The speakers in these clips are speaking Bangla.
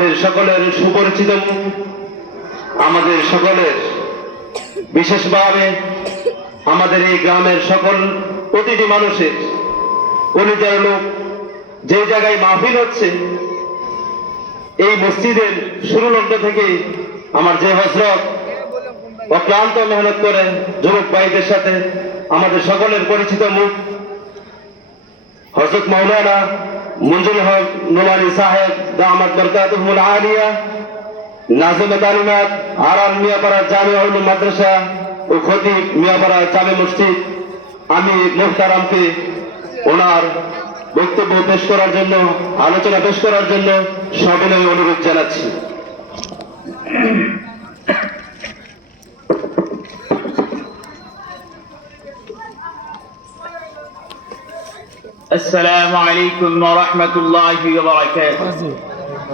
আমাদের সকলের সুপরিচিত মুখ, আমাদের সকলের বিশেষভাবে আমাদের এই গ্রামের সকল প্রতিটি মানুষের কলিজার লোক, যে জায়গায় মাহফিল হচ্ছে এই মসজিদের শুরু লগ্ন থেকে আমার যে হযরত অক্লান্ত মেহনত করেন যুবক ভাইদের সাথে আমাদের সকলের পরিচিত মুখ হযরত মাওলানা মঞ্জুর হক নোমানী সাহেব দামাত বরকাতুহুল আলিয়া, নাজিম তালিমাত আরাম মিয়াপাড়া জামিয়া উলুম মাদ্রাসা ও খতিব মিয়াপাড়া জামে মসজিদ, আমি মুহতারামকে ওনার বক্তব্য পেশ করার জন্য, আলোচনা পেশ করার জন্য সবিনয় অনুরোধ জানাচ্ছি। السلام عليكم ورحمة الله وبركاته.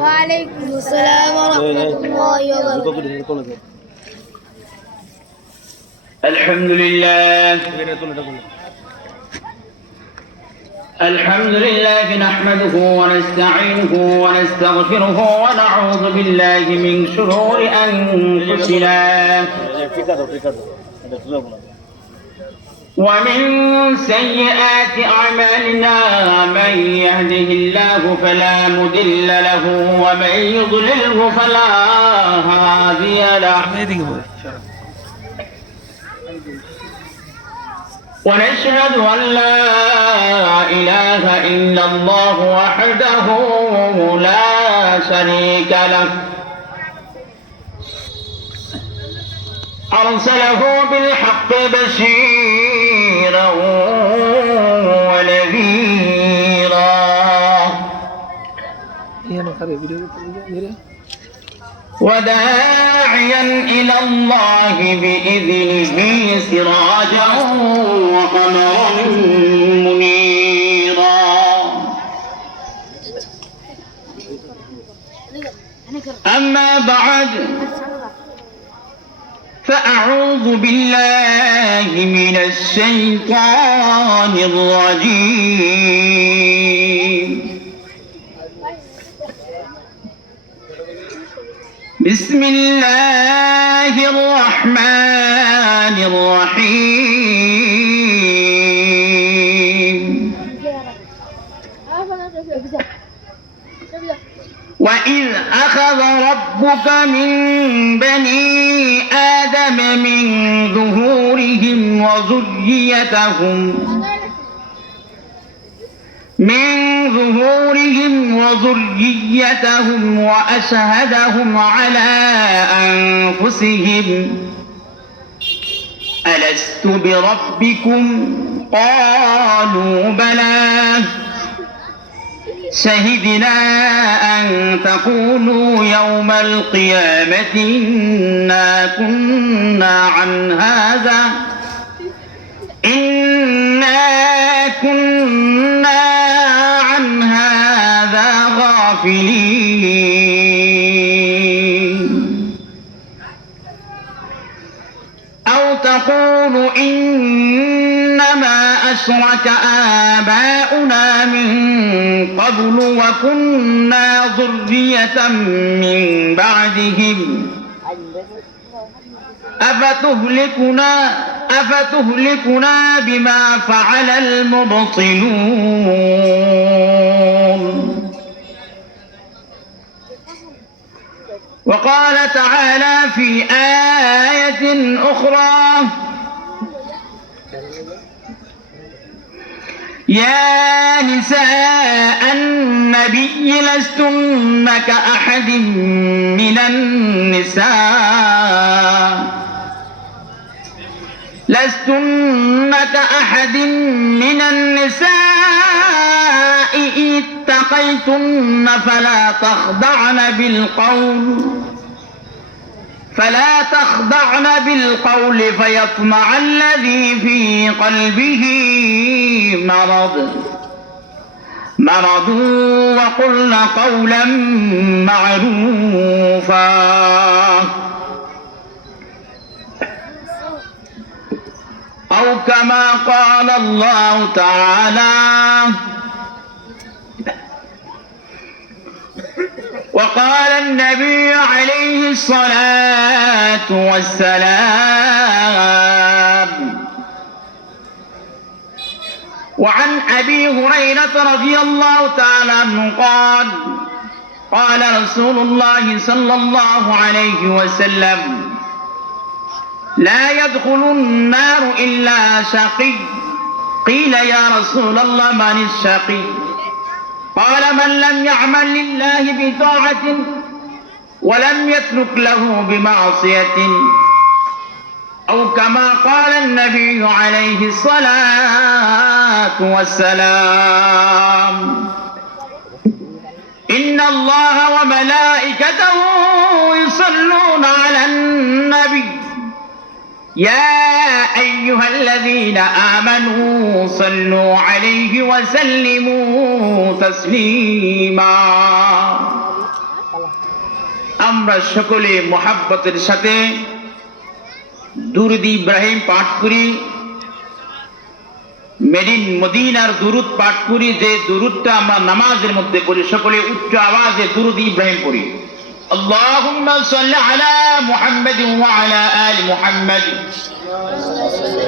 وعليكم السلام ورحمة الله وبركاته. الحمد لله نحمده ونستعينه ونستغفره ونعوذ بالله من شرور أنفسنا ومن سيئات أعمالنا، من يهده الله فلا مضل له ومن يضلله فلا هادي له، ونشهد أن لا إله إلا الله وحده لا شريك له، أرسله بالحق بشيرا ونذيرا وداعيا إلى الله بإذنه سراجا وقمرا منيرا. أما بعد، فأعوذ بالله من الشيطان الرجيم. بسم الله الرحمن الرحيم. وإذ أخذ ربك من بني آدم من ظهورهم وذريتهم وأشهدهم على أنفسهم ألست بربكم؟ قالوا بلى، شهدنا أن تقولوا يوم القيامة إنا كنا عن هذا غافلين، أو تقولوا إنما أشرك آباؤنا من قبل وكنا ذرية من بعدهم أفتهلكنا بما فعل المبطلون. وقال تعالى في آية أخرى: يا نساء النبي لستن كأحد من النساء إن اتقيتن فلا تخضعن بالقول فيطمع الذي في قلبه مرض وقلن قولا معروفا. أو كما قال الله تعالى: وقال النبي عليه الصلاة والسلام. وعن أبي هريرة رضي الله تعالى عنه قال قال رسول الله صلى الله عليه وسلم لا يدخل النار إلا شقي. قيل يا رسول الله من الشقي؟ قال من لم يعمل لله بطاعة ولم يترك له بمعصية، أو كما قال النبي عليه الصلاة والسلام. إن الله وملائكته يصلون على النبي يا أيها الذين آمنوا صلوا عليه وسلموا تسليما. আমরা সকলে মুহাব্বতের সাথে দুরূদ ইব্রাহিম পাঠ করি, মেডিন মদিনার দুরূদ পাঠ করি। যে দুরূদটা আমরা নামাজের মধ্যে পড়ি, সকলে উচ্চ আওয়াজে দুরূদ ইব্রাহিম পড়ি। اللهم صل على محمد وعلى آل محمد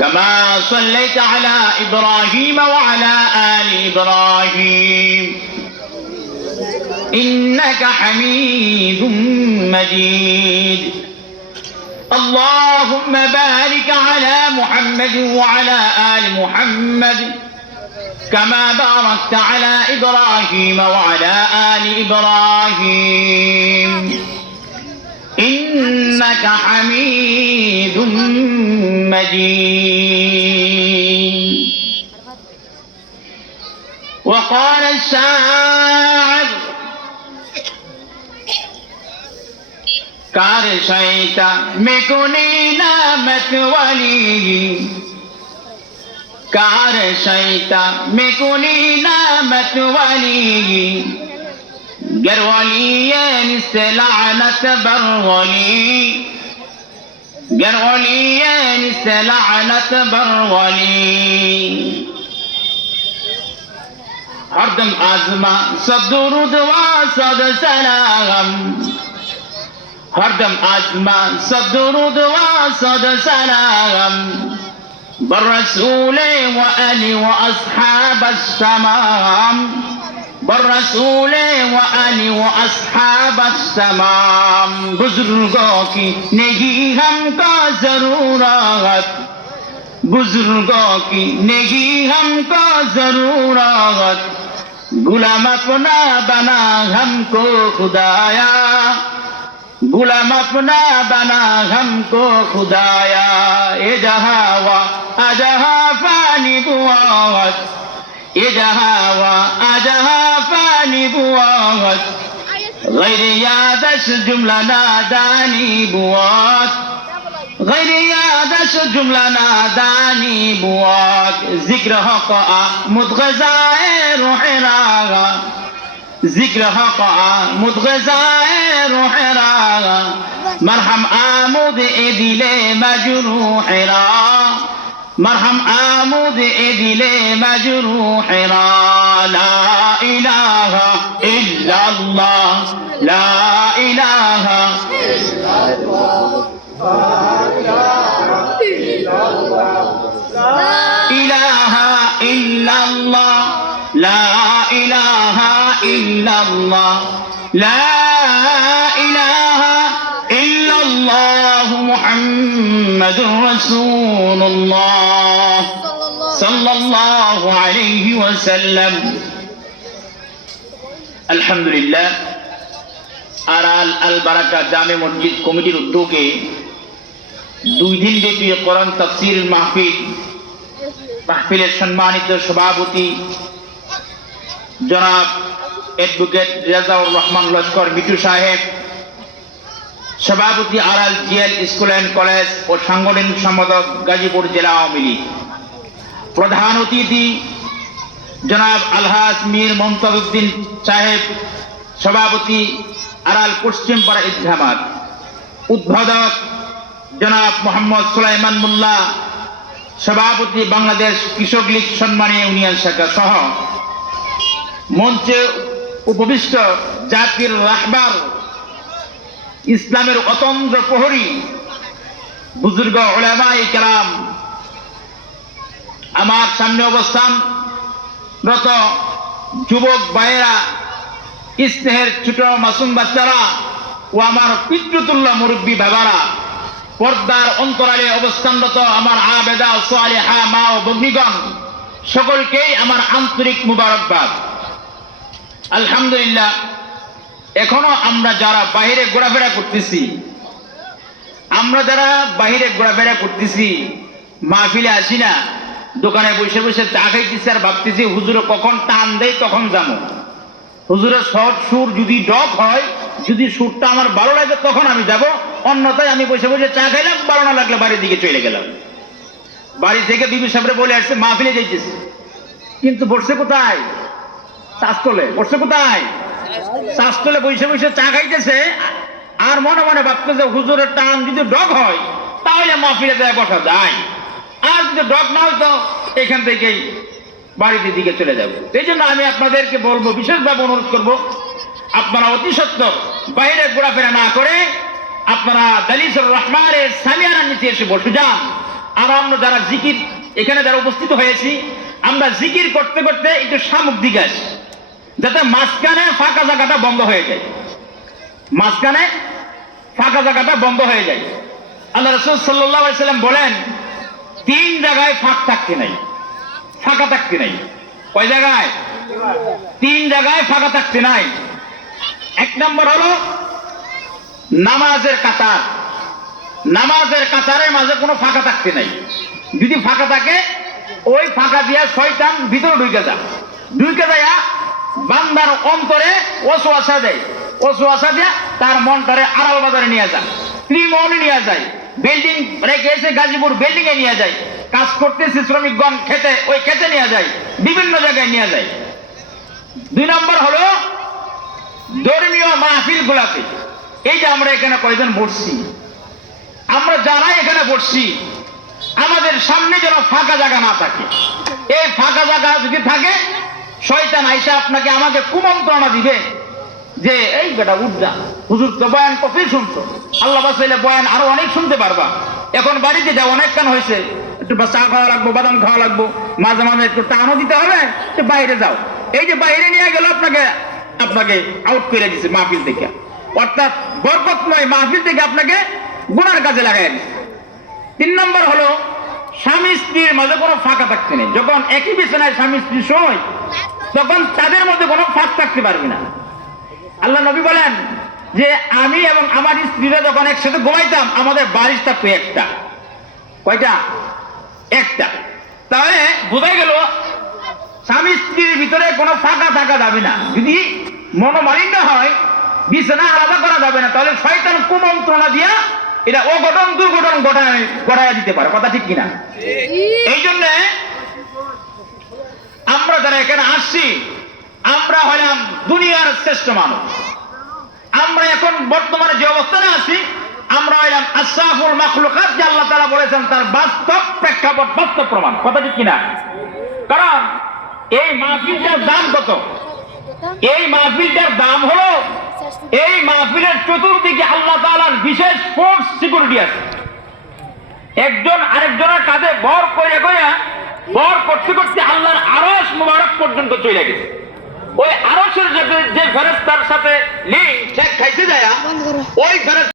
كما صليت على إبراهيم وعلى آل إبراهيم إنك حميد مجيد. اللهم بارك على محمد وعلى آل محمد كما باركت على إبراهيم وعلى آل إبراهيم إنك حميد مجيد. وقال الشاعر कार शैता में कोनी नामत वाली, कार शैता में कोनी नामत वाली, गरवाली निस्ते लानत बरवाली, गरवाली निस्ते लानत बरवाली. हरदम आजमा सब दुरूद व सद सलाम, हरदम आजमा सब दुरूद व सद सलाम بالرسول وآل وأصحاب التمام، بالرسول وآل وأصحاب التمام. बुजुर्गों की नेगी हमको जरूरत, बुजुर्गों की नेगी हमको जरूरत, गुलाम अपना बना हमको खुदाया, गुलाम अपना बना हमको खुदाया. ए जहां व अजहां फानी बुआवत, ए जहां व अजहां फानी बुआवत, गैर यादश जुमला नादानी बुआत, गैर यादश जुमला नादानी बुआत. जिक्र हक़ मुदग़ज़ाए रूह रागा, जिक्र हक़ मुदग़ज़ाए रूह रागा, मरहम आमुद ए दिले मजरूह रा, मरहम आमुद ए दिले मजरूह रा. ला इलाहा इल्लल्लाह, ला इलाहा इल्लल्लाह, इलाहा इल्लल्लाह, ला इलाहा इल्लल्लाह, ला इलाहा इल्लल्लाह मुहम्मदुर रसूलुल्लाह सल्लल्लाहु अलैहि वसल्लम. আলহামদুলিল্লাহ, আরাল আল বারাকা জামে মসজিদ কমিটির উদ্যোগে 2 দিন ব্যাপী কোরআন তাফসীর মাহফিলের সম্মানিত সভাপতি জনাব অ্যাডভোকেট রেজাউর রহমান লস্কর মিটু সাহেব, সভাপতি Aral GL school and college ও সাংগঠনিক সম্পাদক গাজীপুর জেলা আওয়ামী লীগ, প্রধান অতিথি জনাব আলহাজ মীর মুমতাজ উদ্দিন সাহেব, সভাপতি আরাল পশ্চিম পাড়া ইজহামাত, উদ্বোধক জনাব মোহাম্মদ সুলাইমান মোল্লা, সভাপতি বাংলাদেশ কৃষক লীগ সম্মানী ইউনিয়ন শাখা সহ মঞ্চে উপবিষ্ট জাতির রাহবার ইসলামের অতন্দ্র প্রহরী বুজুর্গ উলামায়ে কেরাম, আমার সামনে অবস্থানরত যুবক ভাইয়েরা, স্নেহের ছোট মাসুম বাচ্চারা ও আমার পিতৃতুল্য মুরব্বী বাবারা, পর্দার অন্তরালে অবস্থানরত আমার আবেদা সালেহা মা ও ভগ্নীগণ, সকলকেই আমার আন্তরিক মুবারকবাদ। আলহামদুলিল্লাহ, এখনো আমরা যারা বাহিরে ঘোরাফেরা করতেছি, মাহফিলে আসি না, দোকানে বসে বসে চা খাইতেছি আর ভাবতেছি হুজুরে কখন টান দেয় তখন যাবো। হুজুরের শর্ট সুর যদি ডক হয়, যদি সুরটা আমার ভালো লাগে তখন আমি যাব, অন্যথায় আমি বসে বসে চা খাইলাম, ভালো না লাগলে বাড়ির দিকে চলে গেলাম। বাড়ি থেকে বিবি সাহেবরে বলে আসছে মাহফিলে যাইতেছি, কিন্তু বসছে কোথায়? চাষতলে। বসছে কোথায়? চাষতলে বসে বসে চা খাইতেছে আর মনে মনে ভাবতেছে হুজুরের টান যদি ডগ হয় তাহলে মাহফিলে যায় বসা যায়, আর যদি ডগ না হয় তো এখান থেকেই বাড়ির দিকে চলে যাব। এই জন্য আমি আপনাদেরকে বলবো, বিশেষভাবে অনুরোধ করব, আপনারা অতি সত্বর বাইরে ঘোরাফেরা না করে আপনারা দালিসুর রহমানের সামিয়ানার নিচে এসে বসে যান। আর আমরা যারা জিকির এখানে যারা উপস্থিত হয়েছি, আমরা জিকির করতে করতে একটু সামুক দিকে আসি, যাতে মাঝখানে ফাঁকা জায়গাটা বন্ধ হয়ে যায়, মাঝখানে ফাঁকা জায়গাটা বন্ধ হয়ে যায়। আল্লাহ রাসূল সাল্লাল্লাহু আলাইহি সাল্লাম বলেন 3 জায়গায় ফাঁকা থাকতে নাই। কয় জায়গায়? 3 জায়গায় ফাঁকা থাকতে নাই। 1 নম্বর হলো নামাজের কাতার। নামাজের কাতারের মাঝে কোনো ফাঁকা থাকতে নাই। যদি ফাঁকা থাকে ওই ফাঁকা দিয়া শয়তান ভিতরে ঢুকে যায়, বান্দার অন্তরে ওয়াসওয়াসা দেয়, ওয়াসওয়াসা দিয়া তার মনটারে আড়াল বাজারে নিয়ে যায়, ত্রিমৌনি নিয়ে যায়, বিল্ডিং রেখে এসে গাজীপুর বিল্ডিং এ নিয়ে যায়, কাজ করতেছে শ্রমিকগণ খেতে, ওই খেতে নিয়ে যায়, বিভিন্ন জায়গায় নিয়ে যায়। 2 নম্বর হলো ধর্মীয় মাহফিল গুলাতে। এই যে আমরা এখানে কয়জন বসছি, আমরা যারা এখানে বসছি, আমাদের সামনে যেন ফাঁকা জায়গা না থাকে। এই ফাঁকা জায়গা যদি থাকে, শয়তান আইসা আপনাকে আমাকে কুমন্ত্রণা দিবে যে এই বেটা উঠ যা, হুজুর তো বয়ান কতই শুনছো, আল্লাহ বাঁচাইলে বয়ান আরো অনেক শুনতে পারবা, এখন বাড়িতে যাও, অনেক কান হয়েছে, একটু চা খাওয়া লাগবো, বাদাম খাওয়া লাগবো, মাঝে মাঝে একটু টানও দিতে হবে, একটু বাইরে যাও। এই যে বাইরে নিয়ে গেল আপনাকে আউট করে দিচ্ছে মাহফিল থেকে, অর্থাৎ বরকতময় মাহফিল থেকে আপনাকে গুনার কাজে লাগাই দিচ্ছে। 3 নম্বর হলো স্বামী স্ত্রীর মাঝে কোনো ফাঁকা থাকতে নেই। যখন একই বিছানায় স্বামী স্ত্রী শোয়, তখন তাদের মধ্যে কোনো ফাঁক থাকতে পারবে না। আল্লাহ নবী বলেন যে আমি এবং আমার স্ত্রীরা যখন একসাথে ঘুমাইতাম, আমাদের বালিশ থাকতো একটা। কয়টা? একটা। তাহলে বোঝা গেল স্বামী স্ত্রীর ভিতরে কোনো ফাঁকা থাকা যাবে না। যদি মনোমালিন্য হয়, বিছানা আলাদা করা যাবে না, তাহলে শয়তান কুমন্ত্রণা দিয়া এটা অঘটন দুর্ঘটন ঘটায় দিতে পারে। কথা ঠিক কিনা? এই জন্য আমরা যারা এখানে আসছি, আমরা হলাম দুনিয়ার শ্রেষ্ঠ মানুষ। আমরা এখন বর্তমানে যে অবস্থানে আছি, আমরা হইলাম আশরাফুল মাখলুকাত, যে আল্লাহ তাআলা বলেছেন তার বাস্তব প্রেক্ষাপট, বাস্তব প্রমাণ। কথা ঠিক কিনা? কারণ এই মাহফিলটার দাম কত? এই মাহফিলটার দাম হলো, এই মাহফিলের চতুর্দিকে আল্লাহ তাআলার বিশেষ ফোর্স সিকিউরিটি আছে। একজন আরেকজনের কাঁধে ভর করতে করতে আল্লাহর আরশ মুবারক পর্যন্ত চলে গেছে। ওই আরশের যে ফেরেশতার সাথে লিঙ্ক খাইতে যায়, ওই ফেরেশতা